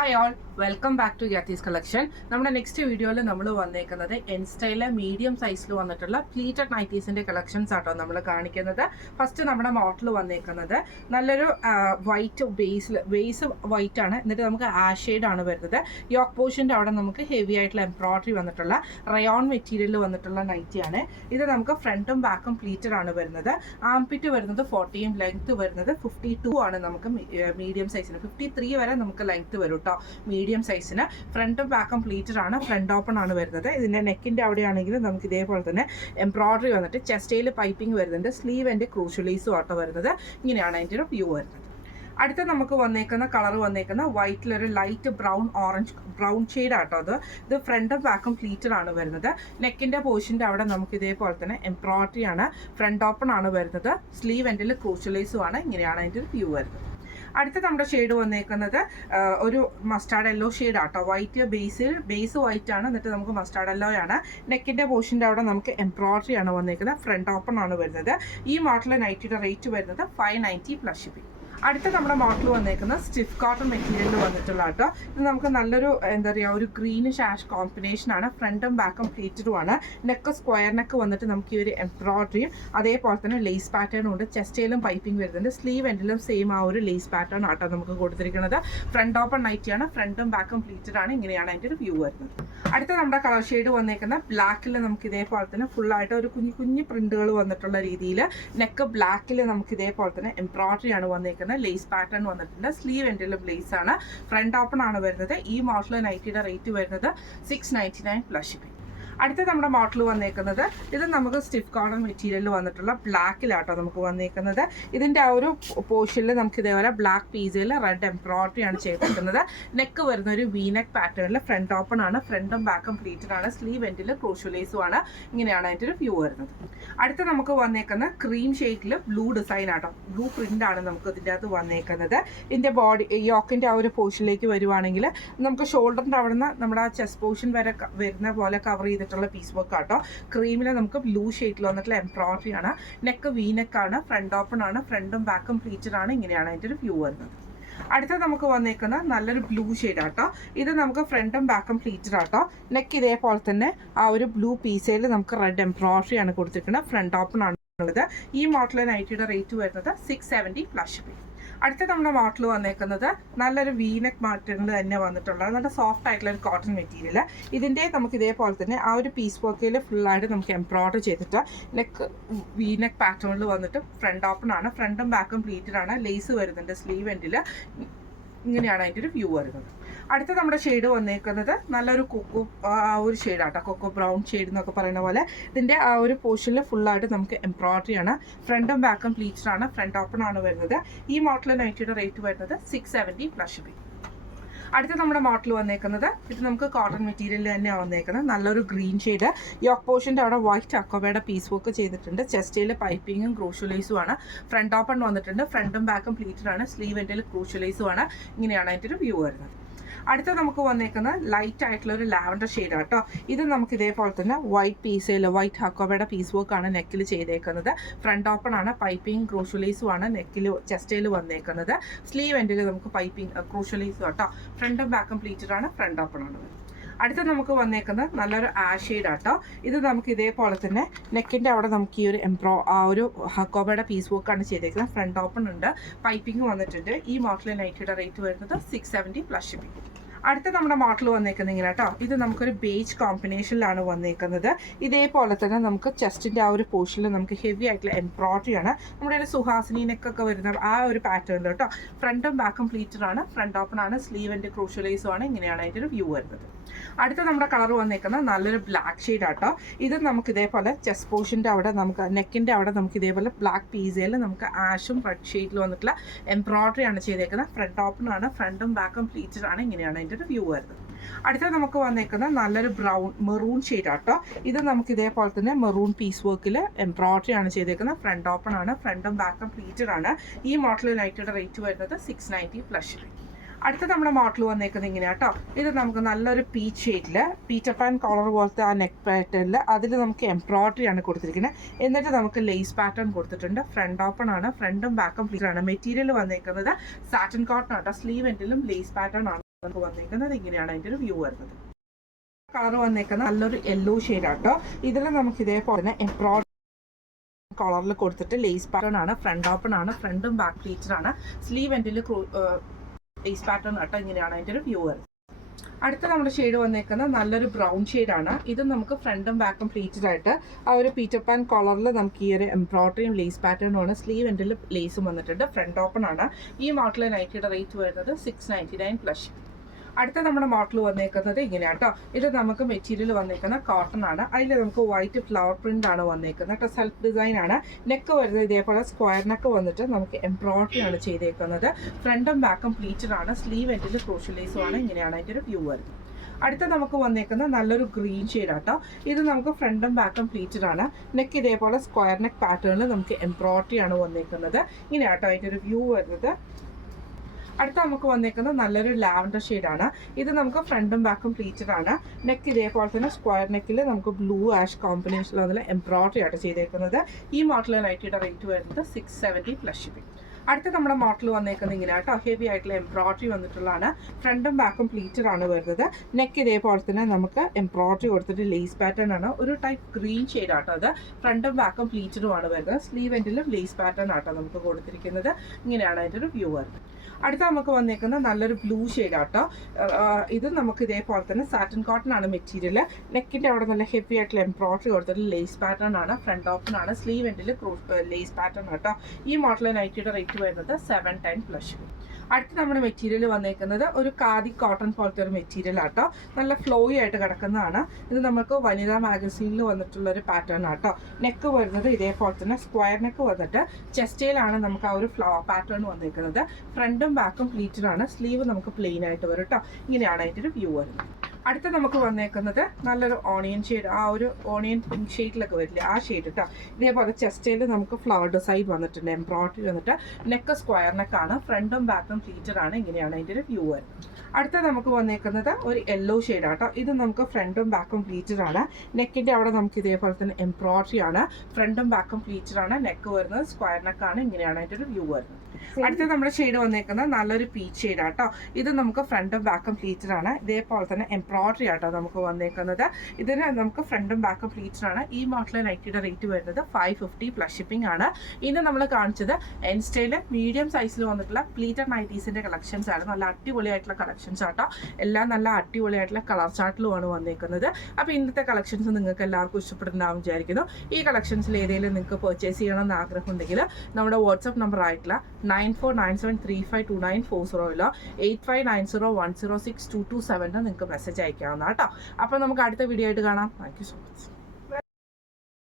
Hi all, welcome back to Yathi's collection. നമ്മുടെ next വീഡിയോയിൽ നമ്മൾ വന്നേക്കുന്നത് എൻ സ്റ്റൈലിലെ മീഡിയം സൈസിൽ വന്നിട്ടുള്ള പ്ലീറ്റഡ് നൈറ്റീസിന്റെ കളക്ഷൻസ് ആട്ടോ നമ്മൾ കാണിക്കുന്നത്. ഫസ്റ്റ് നമ്മുടെ മോഡൽ വന്നേക്കുന്നത് നല്ലൊരു വൈറ്റ് ബേസ് വൈറ്റ് ആണ്, എന്നിട്ട് നമുക്ക് ആഷ് ഷെയ്ഡ് ആണ് വരുന്നത്. യോക്ക് പോർഷൻ്റെ അവിടെ നമുക്ക് ഹെവി ആയിട്ടുള്ള എംബ്രോയിഡറി വന്നിട്ടുള്ള റയോൺ മെറ്റീരിയൽ വന്നിട്ടുള്ള നൈറ്റിയാണ്. ഇത് നമുക്ക് ഫ്രണ്ടും ബാക്കും പ്ലീറ്റഡ് ആണ് വരുന്നത്. ആംപിറ്റ് വരുന്നത് 40, ലെങ്ത് വരുന്നത് 52 ആണ്. നമുക്ക് മീഡിയം സൈസിന് 53 വരെ നമുക്ക് ലെങ്ത് വരും കേട്ടോ. മീഡിയം സൈസിന് ഫ്രണ്ടും ബാക്കും പ്ലീറ്റഡ് ആണ്, ഫ്രണ്ട് ഓപ്പൺ ആണ് വരുന്നത്. ഇതിൻ്റെ നെക്കിൻ്റെ അവിടെയാണെങ്കിൽ നമുക്ക് ഇതേപോലെ തന്നെ എംബ്രോയിഡറി വന്നിട്ട് ചെസ്റ്റയിൽ പൈപ്പിംഗ് വരുന്നുണ്ട്. സ്ലീവ് ആൻഡ് ക്രൂഷ്യലീസും ആട്ടോ വരുന്നത്. ഇങ്ങനെയാണ് അതിൻ്റെ ഒരു വ്യൂ വരുന്നത്. അടുത്ത നമുക്ക് വന്നേക്കുന്ന കളർ വന്നേക്കുന്ന വൈറ്റിലൊരു ലൈറ്റ് ബ്രൗൺ ഷെയ്ഡ് ആട്ടോ. ഇത് ഫ്രണ്ടും ബാക്കും പ്ലീറ്റഡ് ആണ് വരുന്നത്. നെക്കിൻ്റെ പോർഷൻ്റെ അവിടെ നമുക്ക് ഇതേപോലെ തന്നെ എംബ്രോയിഡറി ആണ്, ഫ്രണ്ട് ഓപ്പൺ ആണ് വരുന്നത്. സ്ലീവ് എൻഡിൽ ക്രൂഷ്യലൈസും ആണ്. ഇങ്ങനെയാണ് അതിൻ്റെ ഒരു വ്യൂ വരുന്നത്. അടുത്ത നമ്മുടെ ഷെയ്ഡ് വന്നേക്കുന്നത് ഒരു മസ്റ്റാർഡ് യെല്ലോ ഷെയ്ഡ് ആട്ടോ. വൈറ്റ് ബേസ് വൈറ്റ് ആണ്, എന്നിട്ട് നമുക്ക് മസ്റ്റാർഡ് യെല്ലോ ആണ്. നെക്കിൻ്റെ പോർഷൻ്റെ അവിടെ നമുക്ക് എംബ്രോയിഡറി ആണ് വന്നേക്കുന്നത്. ഫ്രണ്ട് ഓപ്പൺ ആണ് വരുന്നത്. ഈ മോഡൽ നൈറ്റിയുടെ റേറ്റ് വരുന്നത് 590 പ്ലസ് ഷിപ്പിംഗ്. അടുത്ത നമ്മുടെ മോഡൽ വന്നേക്കുന്നത് സ്റ്റിഫ് കോട്ടൺ മെറ്റീരിയലിൽ വന്നിട്ടുള്ള കേട്ടോ. ഇത് നമുക്ക് നല്ലൊരു ഒരു ഗ്രീനിഷ് ആഷ് കോമ്പിനേഷൻ ആണ്. ഫ്രണ്ടും ബാക്കും പ്ലീറ്റഡും ആണ്. നെക്ക് സ്ക്വയർ നെക്ക് വന്നിട്ട് നമുക്ക് ഈ ഒരു എംബ്രോയിഡറിയും അതേപോലെ തന്നെ ലേസ് പാറ്റേണും ഉണ്ട്. ചെസ്റ്റയിലും പൈപ്പിംഗ് വരുന്നുണ്ട്. സ്ലീവ് എൻഡിലും സെയിം ആ ഒരു ലേസ് പാറ്റേൺ ആട്ടോ നമുക്ക് കൊടുത്തിരിക്കുന്നത്. ഫ്രണ്ട് ഓപ്പൺ നൈറ്റിയാണ്, ഫ്രണ്ടും ബാക്കും പ്ലീറ്റഡ് ആണ്. ഇങ്ങനെയാണ് അതിൻ്റെ ഒരു വ്യൂ വരുന്നത്. അടുത്ത നമ്മുടെ കളർ ഷെയ്ഡ് വന്നേക്കുന്ന ബ്ലാക്കിൽ നമുക്ക് ഇതേപോലെ തന്നെ ഫുള്ളായിട്ട് ഒരു കുഞ്ഞു പ്രിന്റുകൾ വന്നിട്ടുള്ള രീതിയിൽ നെക്ക് ബ്ലാക്കിൽ നമുക്ക് ഇതേപോലെ തന്നെ എംബ്രോയിഡറി ആണ് വന്നേക്കുന്നത്. ലേസ് പാറ്റേൺ വന്നിട്ടുണ്ട്. സ്ലീവ് എൻഡിലും ലേസ് ആണ്. ഫ്രണ്ട് ഓപ്പൺ ആണ് വരുന്നത്. ഈ മോഡൽ നൈറ്റിയുടെ റേറ്റ് വരുന്നത് 699 പ്ലസ് ഷിപ്പിംഗ്. അടുത്ത നമ്മുടെ മോഡൽ വന്നേക്കുന്നത് ഇത് നമുക്ക് സ്റ്റിഫ് കോട്ടൺ മെറ്റീരിയലിൽ വന്നിട്ടുള്ള ബ്ലാക്കിലാട്ടോ നമുക്ക് വന്നേക്കുന്നത്. ഇതിൻ്റെ ആ ഒരു പോർഷനിൽ നമുക്ക് ഇതേപോലെ ബ്ലാക്ക് പീസിൽ റെഡ് എംബ്രോയിഡറി ആണ് ചെയ്തിരിക്കുന്നത്. നെക്ക് വരുന്ന ഒരു വീനെക്ക് പാറ്റേണിൽ ഫ്രണ്ട് ഓപ്പൺ ആണ്, ഫ്രണ്ടും ബാക്കും പ്ലീറ്റഡ് ആണ്. സ്ലീവ് എൻഡിൽ ക്രൂഷ്യലൈസും ആണ്. ഇങ്ങനെയാണ് അതിൻ്റെ ഒരു വ്യൂ വരുന്നത്. അടുത്ത നമുക്ക് വന്നേക്കുന്ന ക്രീം ഷെയ്ഡിൽ ബ്ലൂ ഡിസൈൻ ആട്ടോ. ബ്ലൂ പ്രിന്റ് ആണ് നമുക്ക് ഇതിൻ്റെ അകത്ത് വന്നേക്കുന്നത്. ഇതിൻ്റെ ബോഡി യോക്കിൻ്റെ ആ ഒരു പോർഷനിലേക്ക് വരുവാണെങ്കിൽ നമുക്ക് ഷോൾഡറിൻ്റെ അവിടെ നിന്ന് നമ്മുടെ ആ ചെസ്റ്റ് പോർഷൻ വരെ വരുന്ന പോലെ കവർ ചെയ്തിട്ട് പീസ് വർക്ക് ആട്ടോ. ക്രീമിൽ നമുക്ക് ബ്ലൂ ഷെയ്ഡിൽ വന്നിട്ടുള്ള എംബ്രോയിഡറി ആണ്. നെക്ക് വീനെക്കാണ്, ഫ്രണ്ട് ഓപ്പൺ ആണ്, ഫ്രണ്ടും ബാക്കും പ്ലീറ്റഡ് ആണ്. ഇങ്ങനെയാണ് അതിൻ്റെ ഒരു വ്യൂ വരുന്നത്. അടുത്ത നമുക്ക് വന്നേക്കുന്ന നല്ലൊരു ബ്ലൂ ഷെയ്ഡ് ആട്ടോ. ഇത് നമുക്ക് ഫ്രണ്ടും ബാക്കും പ്ലീറ്റഡ് ആട്ടോ. നെക്ക് ഇതേപോലെ തന്നെ ആ ഒരു ബ്ലൂ പീസയിൽ നമുക്ക് റെഡ് എംബ്രോയിഡറി ആണ് കൊടുത്തിരിക്കുന്നത്. ഫ്രണ്ട് ഓപ്പൺ ആണ് ഉള്ളത്. ഈ മോഡൽ നൈറ്റിയുടെ റേറ്റ് വരുന്നത് 670 പ്ലസ് ഷിപ്പിംഗ്. അടുത്ത നമ്മുടെ മോഡൽ വന്നേക്കുന്നത് നല്ലൊരു വീനെക്ക് പാറ്റേണിൽ തന്നെ വന്നിട്ടുള്ളത്. നല്ല സോഫ്റ്റ് ആയിട്ടുള്ള ഒരു കോട്ടൺ മെറ്റീരിയൽ. ഇതിൻ്റെ നമുക്ക് ഇതേപോലെ തന്നെ ആ ഒരു പീസ് വർക്കിൽ ഫുള്ളായിട്ട് നമുക്ക് എംബ്രോയിഡറി ചെയ്തിട്ട് നെക്ക് വീനെക്ക് പാറ്റേണിൽ വന്നിട്ട് ഫ്രണ്ട് ഓപ്പൺ ആണ്, ഫ്രണ്ടും ബാക്കും പ്ലീറ്റഡ് ആണ്. ലേസ് വരുന്നുണ്ട് സ്ലീവ് എൻഡിൽ. ഇങ്ങനെയാണ് അതിൻ്റെ ഒരു വ്യൂ വരുന്നത്. അടുത്ത നമ്മുടെ ഷെയ്ഡ് വന്നേക്കുന്നത് നല്ലൊരു ഒരു ഷെയ്ഡാട്ടോ. കൊക്കോ ബ്രൗൺ ഷെയ്ഡ് എന്നൊക്കെ പറയുന്ന പോലെ. ഇതിൻ്റെ ആ ഒരു പോർഷനിൽ ഫുള്ളായിട്ട് നമുക്ക് എംബ്രോയിഡറി ആണ്. ഫ്രണ്ടും ബാക്കും പ്ലീറ്റഡ് ആണ്, ഫ്രണ്ട് ഓപ്പൺ ആണ് വരുന്നത്. ഈ മോഡൽ നൈറ്റിയുടെ റേറ്റ് വരുന്നത് 670 പ്ലസ് ഷിപ്പിംഗ്. അടുത്ത നമ്മുടെ മോഡൽ വന്നേക്കുന്നത് ഇത് നമുക്ക് കോട്ടൺ മെറ്റീരിയലിൽ തന്നെയാണ് വന്നേക്കുന്നത്. നല്ലൊരു ഗ്രീൻ ഷെയ്ഡ്. യോക്ക് പോർഷൻ്റെ അവിടെ വൈറ്റ് അക്കോബയുടെ പീസ് വർക്ക് ചെയ്തിട്ടുണ്ട്. ചെസ്റ്റയിൽ പൈപ്പിങ്ങും ക്രൂഷ്യലൈസും ആണ്. ഫ്രണ്ട് ഓപ്പൺ വന്നിട്ടുണ്ട്. ഫ്രണ്ടും ബാക്കും പ്ലീറ്റഡ് ആണ്. സ്ലീവ് എൻഡിൽ ക്രൂഷ്യലൈസും ആണ്. ഇങ്ങനെയാണ് അതിൻ്റെ ഒരു വ്യൂ വരുന്നത്. അടുത്ത നമുക്ക് വന്നേക്കുന്നത് ലൈറ്റ് ആയിട്ടുള്ള ഒരു ലാവൻഡർ ഷെയ്ഡ് ആട്ടോ. ഇത് നമുക്ക് ഇതേപോലെ തന്നെ വൈറ്റ് ഹക്കോബയുടെ പീസ് വർക്ക് ആണ് നെക്കിൽ ചെയ്തേക്കുന്നത്. ഫ്രണ്ട് ഓപ്പൺ ആണ്, പൈപ്പിംഗ് ക്രൂഷ്യലൈസും ആണ് നെക്കിൽ ചെസ്റ്റയിൽ വന്നേക്കുന്നത്. സ്ലീവ് എൻഡിൽ നമുക്ക് പൈപ്പിംഗ് ക്രൂഷ്യലൈസും ആട്ടോ. ഫ്രണ്ടും ബാക്കും പ്ലീറ്റഡ് ആണ്, ഫ്രണ്ട് ഓപ്പൺ ആണ്. അടുത്ത നമുക്ക് വന്നേക്കുന്നത് നല്ലൊരു ആഷ് ഷെയ്ഡ് ആട്ടോ. ഇത് നമുക്ക് ഇതേപോലെ തന്നെ നെക്കിൻ്റെ അവിടെ നമുക്ക് ഈ ഒരു ഒരു ഹക്കോബയുടെ പീസ് വർക്കാണ് ചെയ്തേക്കുന്നത്. ഫ്രണ്ട് ഓപ്പൺ ഉണ്ട്, പൈപ്പിംഗ് വന്നിട്ടുണ്ട്. ഈ മോഡൽ നൈറ്റിയുടെ റേറ്റ് വരുന്നത് 670 പ്ലസ് ഷിപ്പിംഗ്. അടുത്ത നമ്മുടെ മോഡൽ വന്നേക്കുന്നത് ഇങ്ങനെ കേട്ടോ. ഇത് നമുക്കൊരു ബേജ് കോമ്പിനേഷനിലാണ് വന്നേക്കുന്നത്. ഇതേപോലെ തന്നെ നമുക്ക് ചെസ്റ്റിൻ്റെ ആ ഒരു പോർഷനിൽ നമുക്ക് ഹെവി ആയിട്ടുള്ള എംബ്രോയിഡറി ആണ്. നമ്മുടെ ഒരു സുഹാസിനി നെക്കൊക്കെ വരുന്ന ആ ഒരു പാറ്റേണിൽ കേട്ടോ. ഫ്രണ്ടും ബാക്കും പ്ലീറ്റഡ് ആണ്, ഫ്രണ്ട് ഓപ്പൺ ആണ്, സ്ലീവ് ആൻഡ് ക്രൂഷ്യലൈസും ആണ്. ഇങ്ങനെയാണ് അതിൻ്റെ ഒരു വ്യൂ വരുന്നത്. അടുത്ത നമ്മുടെ കളർ വന്നേക്കുന്നത് നല്ലൊരു ബ്ലാക്ക് ഷെയ്ഡ് ആട്ടോ. ഇത് നമുക്ക് ഇതേപോലെ ചെസ്റ്റ് പോർഷൻ്റെ അവിടെ നമുക്ക് നെക്കിൻ്റെ അവിടെ നമുക്ക് ഇതേപോലെ ബ്ലാക്ക് പീസയിൽ നമുക്ക് ആഷും റെഡ് ഷെയ്ഡിൽ വന്നിട്ടുള്ള എംബ്രോയിഡറി ആണ് ചെയ്തേക്കുന്നത്. ഫ്രണ്ട് ഓപ്പൺ ആണ്, ഫ്രണ്ടും ബാക്കും പ്ലീറ്റഡ് ആണ്. ഇങ്ങനെയാണ് അതിൻ്റെ ഒരു വ്യൂ വരുന്നത്. അടുത്ത നമുക്ക് വന്നേക്കുന്നത് നല്ലൊരു മെറൂൺ ഷെയ്ഡ് ആട്ടോ. ഇത് നമുക്ക് ഇതേപോലെ തന്നെ മെറൂൺ പീസ് വർക്കിൽ എംബ്രോയിഡറി ആണ് ചെയ്തേക്കുന്നത്. ഫ്രണ്ട് ഓപ്പൺ ആണ്, ഫ്രണ്ടും ബാക്കും പ്ലീറ്റഡ് ആണ്. ഈ മോഡൽ നൈറ്റിയുടെ റേറ്റ് വരുന്നത് 690 പ്ലസ് ഷിപ്പിംഗ്. അടുത്ത നമ്മുടെ മോഡൽ വന്നേക്കുന്നത് ഇങ്ങനെയാണ് കേട്ടോ. ഇത് നമുക്ക് നല്ലൊരു പീച്ച് ഷെയ്ഡിൽ പീറ്റർ പാൻ കോളർ പോലത്തെ ആ നെക്ക് പാറ്റേണിൽ അതിൽ നമുക്ക് എംബ്രോയിഡറി ആണ് കൊടുത്തിരിക്കുന്നത്. എന്നിട്ട് നമുക്ക് ലേസ് പാറ്റേൺ കൊടുത്തിട്ടുണ്ട്. ഫ്രണ്ട് ഓപ്പൺ ആണ്, ഫ്രണ്ടും ബാക്കും പ്ലീറ്റഡ് ആണ്. മെറ്റീരിയൽ വന്നേക്കുന്നത് സാറ്റൻ കോട്ടൺ ആട്ടോ. സ്ലീവ് എൻഡിലും ലേസ് പാറ്റേൺ ആണ്. നമുക്ക് വന്നേക്കുന്നത് ഇങ്ങനെയാണ് അതിൻ്റെ ഒരു വ്യൂ വരുന്നത്. കളർ വന്നേക്കുന്നത് നല്ലൊരു യെല്ലോ ഷെയ്ഡാട്ടോ. ഇതിൽ നമുക്ക് ഇതേപോലെ തന്നെ എംബ്രോയിഡറി കളറിൽ കൊടുത്തിട്ട് ലേസ് പാറ്റേൺ ആണ്, ഫ്രണ്ട് ഓപ്പൺ ആണ്, ഫ്രണ്ടും ബാക്ക് പ്ലീറ്റഡ് ആണ്, സ്ലീവ് എൻഡിൽ ലേസ് പാറ്റേൺ ആട്ടോ. ഇങ്ങനെയാണ് അതിൻ്റെ ഒരു വ്യൂ വരുന്നത്. അടുത്ത നമ്മുടെ ഷെയ്ഡ് വന്നേക്കുന്നത് നല്ലൊരു ബ്രൗൺ ഷെയ്ഡാണ്. ഇത് നമുക്ക് ഫ്രണ്ടും ബാക്കും പ്ലീറ്റഡ് ആയിട്ട് ആ ഒരു പീറ്റർ പാൻ കളറിൽ നമുക്ക് ഈ ഒരു എംബ്രോയിഡറിയും ലേസ് പാറ്റേണും ആണ്. സ്ലീവ് എൻഡിൽ ലേസും വന്നിട്ടുണ്ട്, ഫ്രണ്ട് ഓപ്പൺ ആണ്. ഈ മോഡൽ നൈറ്റിയുടെ റേറ്റ് വരുന്നത് 699 പ്ലസ്. അടുത്ത നമ്മുടെ മോഡൽ വന്നേക്കുന്നത് ഇങ്ങനെയാണ് കേട്ടോ. ഇത് നമുക്ക് മെറ്റീരിയൽ വന്നേക്കുന്ന കോട്ടൺ ആണ്. അതിൽ നമുക്ക് വൈറ്റ് ഫ്ലവർ പ്രിന്റ് ആണ് വന്നേക്കുന്നത് കേട്ടോ. സെൽഫ് ഡിസൈൻ ആണ്. നെക്ക് വരുന്നത് ഇതേപോലെ സ്ക്വയർ നെക്ക് വന്നിട്ട് നമുക്ക് എംബ്രോയിഡറി ആണ് ചെയ്തേക്കുന്നത്. ഫ്രണ്ടും ബാക്കും പ്ലീറ്റഡ് ആണ്, സ്ലീവ് എൻഡിൽ ക്രോഷ്യൻ ലേസും ആണ്. ഇങ്ങനെയാണ് അതിൻ്റെ ഒരു വ്യൂ വരുന്നത്. അടുത്ത നമുക്ക് വന്നേക്കുന്ന നല്ലൊരു ഗ്രീൻ ഷെയ്ഡ് ആട്ടോ. ഇത് നമുക്ക് ഫ്രണ്ടും ബാക്കും പ്ലീറ്റഡ് ആണ്. നെക്ക് ഇതേപോലെ സ്ക്വയർ നെക്ക് പാറ്റേണിൽ നമുക്ക് എംബ്രോയിഡറി ആണ് വന്നേക്കുന്നത്. ഇങ്ങനെയാട്ടോ അതിൻ്റെ ഒരു വ്യൂ വരുന്നത്. അടുത്ത നമുക്ക് വന്നേക്കുന്നത് നല്ലൊരു ലാവൻഡർ ഷെയ്ഡാണ്. ഇത് നമുക്ക് ഫ്രണ്ടും ബാക്കും പ്ലീറ്റഡ് ആണ്. നെക്ക് ഇതേപോലെ തന്നെ സ്ക്വയർ നെക്കിൽ നമുക്ക് ബ്ലൂ ആഷ് കോമ്പിനേഷനിൽ അതിൽ എംബ്രോയിഡറി ആയിട്ട് ചെയ്തേക്കുന്നത്. ഈ മോഡൽ നൈറ്റിയുടെ റേറ്റ് വരുന്നത് 670 പ്ലസ് ഷിപ്പിംഗ്. അടുത്ത നമ്മുടെ മോഡൽ വന്നേക്കുന്നത് ഇങ്ങനെ കേട്ടോ. ഹെവി ആയിട്ടുള്ള എംബ്രോയിഡറി വന്നിട്ടുള്ളതാണ്. ഫ്രണ്ടും ബാക്കും പ്ലീറ്റഡ് ആണ് വരുന്നത്. നെക്ക് ഇതേപോലെ തന്നെ നമുക്ക് എംബ്രോയിഡറി കൊടുത്തിട്ട് ലേസ് പാറ്റേൺ ആണ്. ഒരു ടൈപ്പ് ഗ്രീൻ ഷെയ്ഡ് ആട്ടോ അത്. ഫ്രണ്ടും ബാക്കും പ്ലീറ്റഡും ആണ് വരുന്നത്. സ്ലീവ് എൻഡിലും ലേസ് പാറ്റേൺ ആട്ടോ നമുക്ക് കൊടുത്തിരിക്കുന്നത്. ഇങ്ങനെയാണ് അതിൻ്റെ ഒരു വ്യൂ വരുന്നത്. അടുത്ത നമുക്ക് വന്നേക്കുന്ന നല്ലൊരു ബ്ലൂ ഷെയ്ഡ് ആട്ടോ. ഇത് നമുക്ക് ഇതേപോലെ തന്നെ സാറ്റിൻ കോട്ടൺ ആണ് മെറ്റീരിയൽ. നെക്കിൻ്റെ അവിടെ നല്ല ഹെവി ആയിട്ടുള്ള എംബ്രോയിഡറി കൊടുത്തിട്ട് ലേസ് പാറ്റേൺ ആണ്. ഫ്രണ്ട് ഓപ്പൺ ആണ്, സ്ലീവ് എൻഡിൽ ലേസ് പാറ്റേൺ ആട്ടോ. ഈ മോഡൽ നൈറ്റിയുടെ റേറ്റ് വരുന്നത് 710 പ്ലസ്. അടുത്ത് നമ്മുടെ മെറ്റീരിയൽ വന്നേക്കുന്നത് ഒരു ഖാദി കോട്ടൺ പോലത്തെ ഒരു മെറ്റീരിയൽ ആട്ടോ. നല്ല ഫ്ലോയി ആയിട്ട് കിടക്കുന്നതാണ്. ഇത് നമുക്ക് വനിതാ മാഗസീനിൽ വന്നിട്ടുള്ള ഒരു പാറ്റേൺ ആട്ടോ. നെക്ക് വരുന്നത് ഇതേപോലെ തന്നെ സ്ക്വയർ നെക്ക് വന്നിട്ട് ചെസ്റ്റയിലാണ് നമുക്ക് ആ ഒരു പാറ്റേൺ വന്നേക്കുന്നത്. ഫ്രണ്ടും ബാക്കും പ്ലീറ്റഡ് ആണ്. സ്ലീവ് നമുക്ക് പ്ലെയിൻ ആയിട്ട് വരും കേട്ടോ. ഇങ്ങനെയാണ് അതിൻ്റെ ഒരു വ്യൂ വരുന്നത്. അടുത്ത നമുക്ക് വന്നേക്കുന്നത് നല്ലൊരു ഓണിയൻ ഷെയ്ഡ്, ആ ഒരു ഓണിയൻ പിങ്ക് ഷെയ്ഡിലൊക്കെ വരില്ലേ ആ ഷെയ്ഡ് കേട്ടോ. ഇതേപോലെ ചെസ്റ്റയിൽ നമുക്ക് ഫ്ലവർ ഡിസൈൻ വന്നിട്ടുണ്ട്, എംബ്രോയിഡറി വന്നിട്ട്. നെക്ക് സ്ക്വയർ നെക്കാണ്, ഫ്രണ്ടും ബാക്കും പ്ലീറ്റഡ് ആണ്. ഇങ്ങനെയാണ് അതിൻ്റെ ഒരു വ്യൂ വരുന്നത്. അടുത്ത നമുക്ക് വന്നേക്കുന്നത് ഒരു യെല്ലോ ഷെയ്ഡ് ആട്ടോ. ഇത് നമുക്ക് ഫ്രണ്ടും ബാക്കും പ്ലീറ്റഡ് ആണ്. നെക്കിൻ്റെ അവിടെ നമുക്ക് ഇതേപോലെ തന്നെ എംബ്രോയിഡറി ആണ്. ഫ്രണ്ടും ബാക്കും പ്ലീറ്റഡ് ആണ്. നെക്ക് വരുന്നത് സ്ക്വയർ നെക്കാണ്. ഇങ്ങനെയാണ് അതിൻ്റെ ഒരു വ്യൂ വരുന്നത്. അടുത്ത നമ്മുടെ ഷെയ്ഡ് വന്നേക്കുന്നത് നല്ലൊരു പീച്ച് ഷെയ്ഡ് ആട്ടോ. ഇത് നമുക്ക് ഫ്രണ്ടും ബാക്കും പ്ലീറ്റഡ് ആണ്. ഇതേപോലെ തന്നെ എംബ്രോയിഡറി ആട്ടോ നമുക്ക് വന്നേക്കുന്നത്. ഇതിന് നമുക്ക് ഫ്രണ്ടും ബാക്കും പ്ലീറ്റഡ് ആണ്. ഈ മോഡൽ നൈറ്റിയുടെ റേറ്റ് വരുന്നത് 550 പ്ലസ് ഷിപ്പിംഗ് ആണ്. ഇന്ന് നമ്മൾ കാണിച്ചത് എൻ സ്റ്റൈൽ മീഡിയം സൈസിൽ വന്നിട്ടുള്ള പ്ലീറ്റഡ് നൈറ്റീസിന്റെ കളക്ഷൻസ് ആണ്. നല്ല അടിപൊളിയായിട്ടുള്ള കളക്ഷൻസ് ആട്ടോ. എല്ലാം നല്ല അടിപൊളിയായിട്ടുള്ള കളർ ചാർട്ടിലുമാണ് വന്നേക്കുന്നത്. അപ്പോൾ ഇന്നത്തെ കളക്ഷൻസ് നിങ്ങൾക്ക് എല്ലാവർക്കും ഇഷ്ടപ്പെടുന്നുണ്ടാവും വിചാരിക്കുന്നു. ഈ കളക്ഷൻസിൽ ഏതെങ്കിലും നിങ്ങൾക്ക് പർച്ചേസ് ചെയ്യണമെന്ന് ആഗ്രഹം ഉണ്ടെങ്കിൽ നമ്മുടെ വാട്സ്ആപ്പ് നമ്പർ ആയിട്ടുള്ള 9497352940 8590106227 നിങ്ങൾക്ക് മെസ്സേജ് അയക്കാവുന്ന കേട്ടോ. അപ്പോൾ നമുക്ക് അടുത്ത വീഡിയോ ആയിട്ട് കാണാം. Thank you so much.